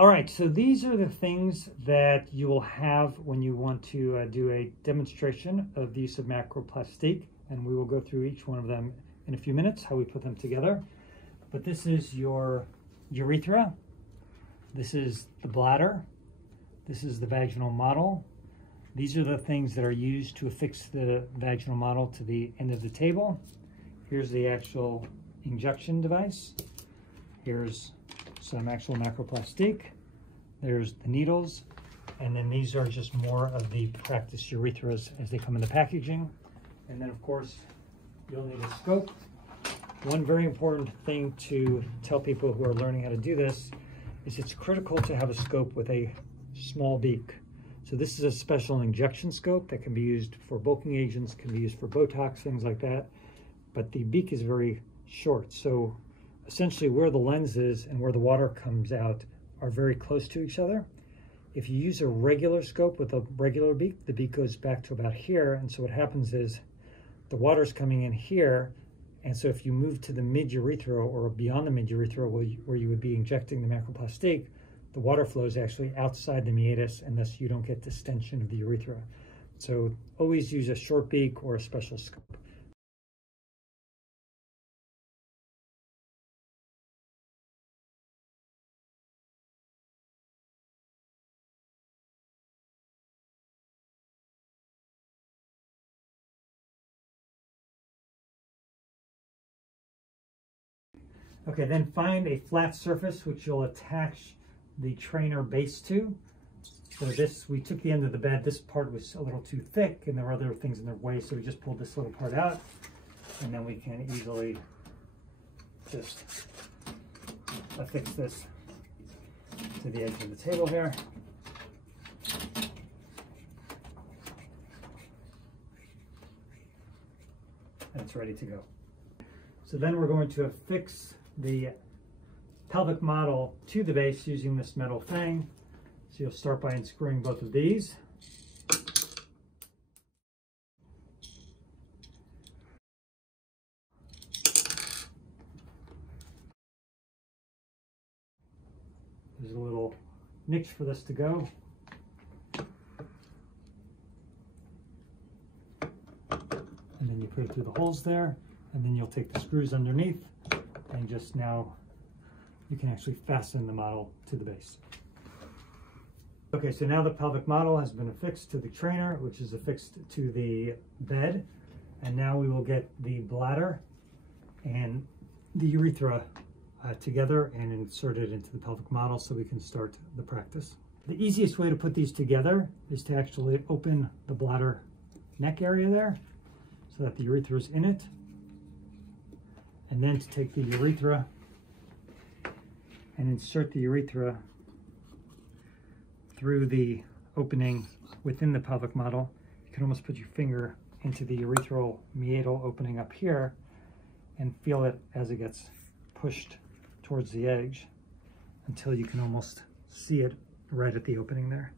All right, so these are the things that you will have when you want to do a demonstration of the use of macroplastique, and we will go through each one of them in a few minutes, how we put them together. But this is your urethra, this is the bladder, this is the vaginal model. These are the things that are used to affix the vaginal model to the end of the table. Here's the actual injection device. Here's some actual macroplastique. There's the needles. And then these are just more of the practice urethras as they come in the packaging. And then of course, you'll need a scope. One very important thing to tell people who are learning how to do this is it's critical to have a scope with a small beak. So this is a special injection scope that can be used for bulking agents, can be used for Botox, things like that. But the beak is very short. So essentially where the lens is and where the water comes out are very close to each other. If you use a regular scope with a regular beak, the beak goes back to about here. And so what happens is the water's coming in here. And so if you move to the mid-urethra or beyond the mid-urethra where you would be injecting the macroplastique, the water flows actually outside the meatus, and thus you don't get distension of the urethra. So always use a short beak or a special scope. Okay, then find a flat surface which you'll attach the trainer base to. So this, we took the end of the bed, this part was a little too thick and there were other things in the way, so we just pulled this little part out, and then we can easily just affix this to the edge of the table here. And it's ready to go. So then we're going to affix the pelvic model to the base using this metal fang. So you'll start by unscrewing both of these. There's a little niche for this to go. And then you put it through the holes there, and then you'll take the screws underneath and just now you can actually fasten the model to the base. Okay, so now the pelvic model has been affixed to the trainer, which is affixed to the bed. And now we will get the bladder and the urethra together and insert it into the pelvic model so we can start the practice. The easiest way to put these together is to actually open the bladder neck area there so that the urethra is in it. And then to take the urethra and insert the urethra through the opening within the pelvic model. You can almost put your finger into the urethral meatal opening up here and feel it as it gets pushed towards the edge until you can almost see it right at the opening there.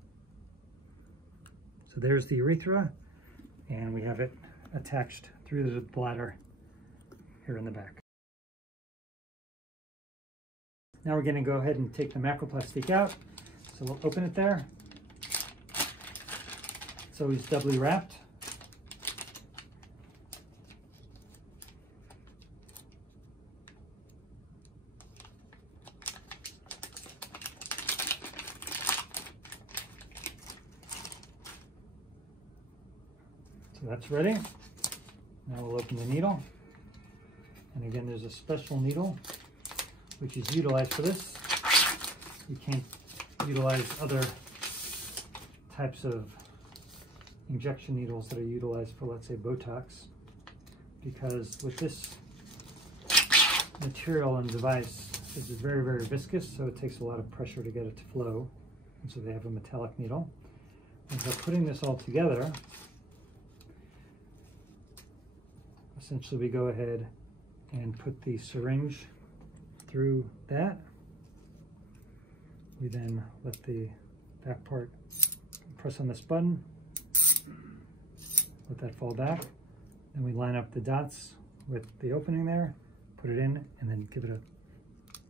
So there's the urethra, and we have it attached through the bladder here in the back. Now we're going to go ahead and take the macroplastique out. So we'll open it there. It's always doubly wrapped. So that's ready. Now we'll open the needle. And again, there's a special needle which is utilized for this. You can't utilize other types of injection needles that are utilized for, let's say, Botox, because with this material and device, it's very, very viscous, so it takes a lot of pressure to get it to flow, and so they have a metallic needle. And so putting this all together, essentially we go ahead and put the syringe through that. We then let the back part press on this button, let that fall back. Then we line up the dots with the opening there, put it in, and then give it a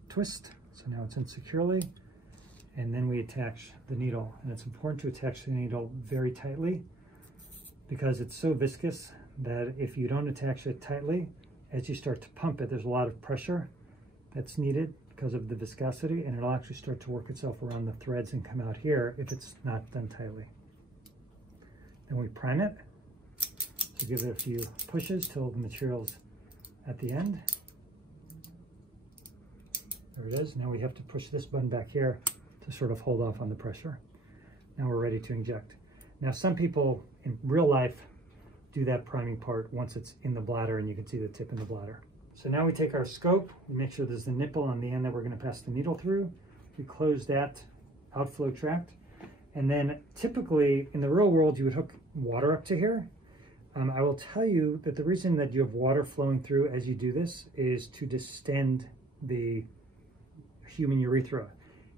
twist. So now it's in securely. and then we attach the needle. And it's important to attach the needle very tightly because it's so viscous that if you don't attach it tightly, as you start to pump it, there's a lot of pressure that's needed because of the viscosity, and it'll actually start to work itself around the threads and come out here if it's not done tightly. Then we prime it. So give it a few pushes till the material's at the end. There it is. Now we have to push this button back here to sort of hold off on the pressure. Now we're ready to inject. Now some people in real life do that priming part once it's in the bladder and you can see the tip in the bladder. So now we take our scope, we make sure there's the nipple on the end that we're going to pass the needle through. We close that outflow tract. And then typically in the real world, you would hook water up to here. I will tell you that the reason that you have water flowing through as you do this is to distend the human urethra.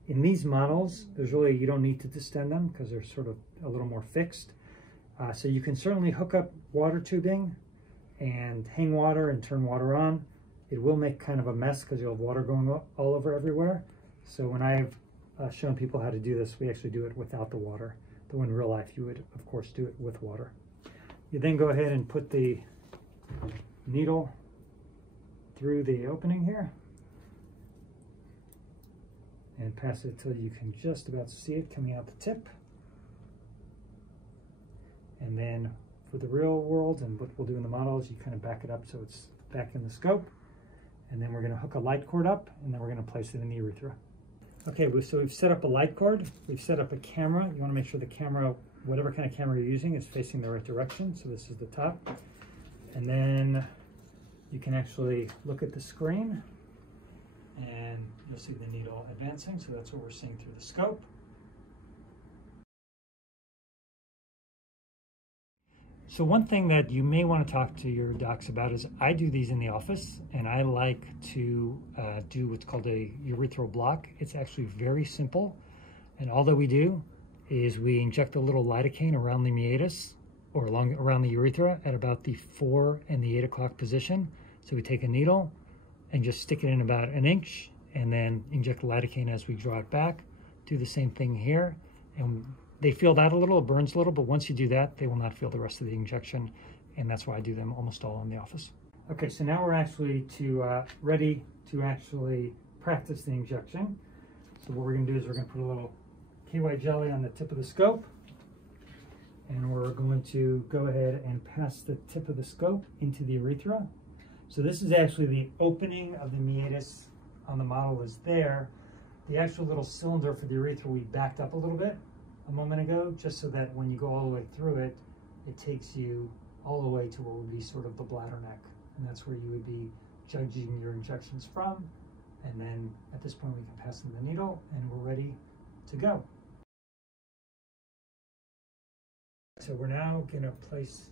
In these models, you don't need to distend them because they're sort of a little more fixed. So you can certainly hook up water tubing and hang water and turn water on. It will make kind of a mess because you'll have water going all over everywhere. So when I've shown people how to do this, we actually do it without the water. Though in real life, you would, of course, do it with water. You then go ahead and put the needle through the opening here and pass it till you can just about see it coming out the tip. And then for the real world and what we'll do in the models, you kind of back it up so it's back in the scope. And then we're going to hook a light cord up, and then we're going to place it in the urethra. Okay, so we've set up a light cord. We've set up a camera. You want to make sure the camera, whatever kind of camera you're using, is facing the right direction. So this is the top. And then you can actually look at the screen and you'll see the needle advancing. So that's what we're seeing through the scope. So one thing that you may want to talk to your docs about is I do these in the office, and I like to do what's called a urethral block. It's actually very simple, and all that we do is we inject a little lidocaine around the meatus or around the urethra at about the 4 and the 8 o'clock position. So we take a needle and just stick it in about an inch and then inject lidocaine as we draw it back. Do the same thing here, and they feel that a little, it burns a little, but once you do that, they will not feel the rest of the injection, and that's why I do them almost all in the office. Okay, so now we're actually ready to actually practice the injection. So what we're going to do is we're going to put a little KY jelly on the tip of the scope, and we're going to go ahead and pass the tip of the scope into the urethra. So this is actually the opening of the meatus on the model is there. The actual little cylinder for the urethra we backed up a little bit a moment ago, just so that when you go all the way through it, it takes you all the way to what would be sort of the bladder neck. And that's where you would be judging your injections from. And then at this point, we can pass them the needle and we're ready to go. So we're now gonna place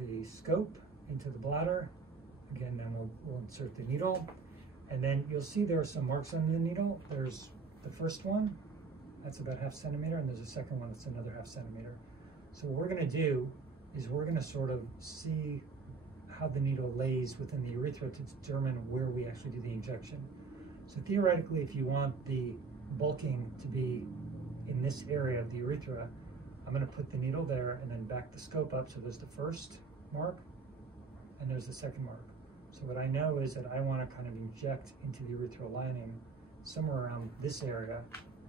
the scope into the bladder. Again, then we'll insert the needle. And then you'll see there are some marks on the needle. There's the first one, that's about ½ centimeter, and there's a second one that's another ½ centimeter. So what we're going to do is we're going to sort of see how the needle lays within the urethra to determine where we actually do the injection. So theoretically, if you want the bulking to be in this area of the urethra, I'm going to put the needle there and then back the scope up. So there's the first mark and there's the second mark. So what I know is that I want to kind of inject into the urethral lining somewhere around this area,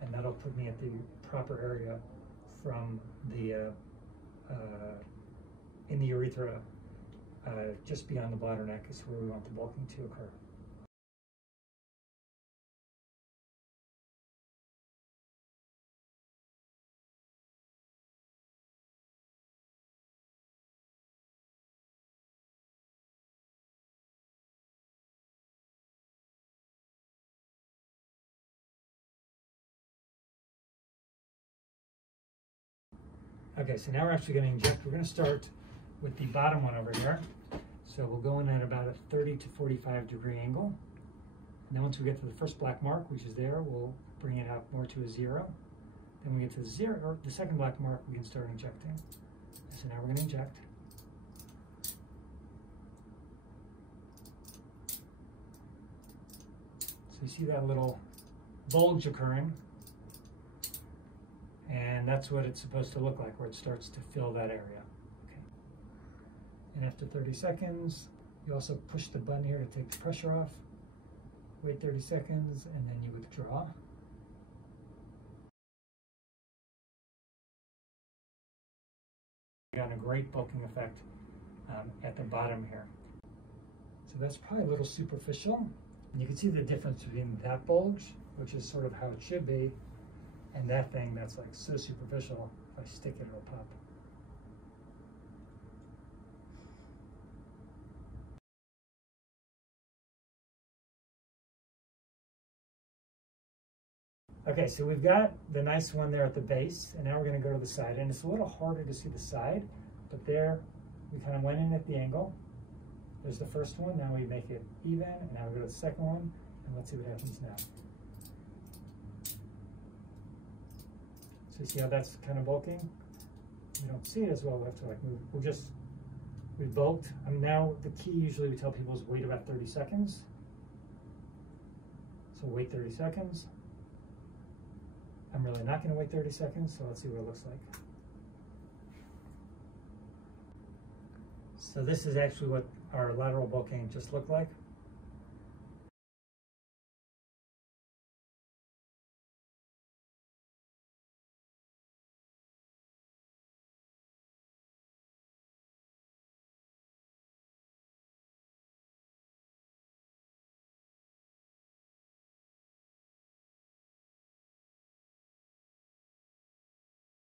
and that'll put me at the proper area from the in the urethra, just beyond the bladder neck is where we want the bulking to occur. Okay, so now we're actually going to inject. We're going to start with the bottom one over here. So we'll go in at about a 30 to 45 degree angle. And then once we get to the first black mark, which is there, we'll bring it out more to a 0. Then we get to the 0, or the second black mark, we can start injecting. So now we're going to inject. So you see that little bulge occurring. And that's what it's supposed to look like, where it starts to fill that area. Okay. And after 30 seconds, you also push the button here to take the pressure off. Wait 30 seconds, and then you withdraw. You got a great bulking effect at the bottom here. So that's probably a little superficial. And you can see the difference between that bulge, which is sort of how it should be, and that thing that's like so superficial. If I stick it, it'll pop. Okay, so we've got the nice one there at the base, and now we're going to go to the side. And it's a little harder to see the side, but there we kind of went in at the angle. There's the first one, now we make it even, and now we go to the second one, and let's see what happens now. So you see how that's kind of bulking? We don't see it as well, we have to like move. We've bulked. Now the key usually we tell people is wait about 30 seconds. So wait 30 seconds. I'm really not going to wait 30 seconds, so let's see what it looks like. So this is actually what our lateral bulking just looked like.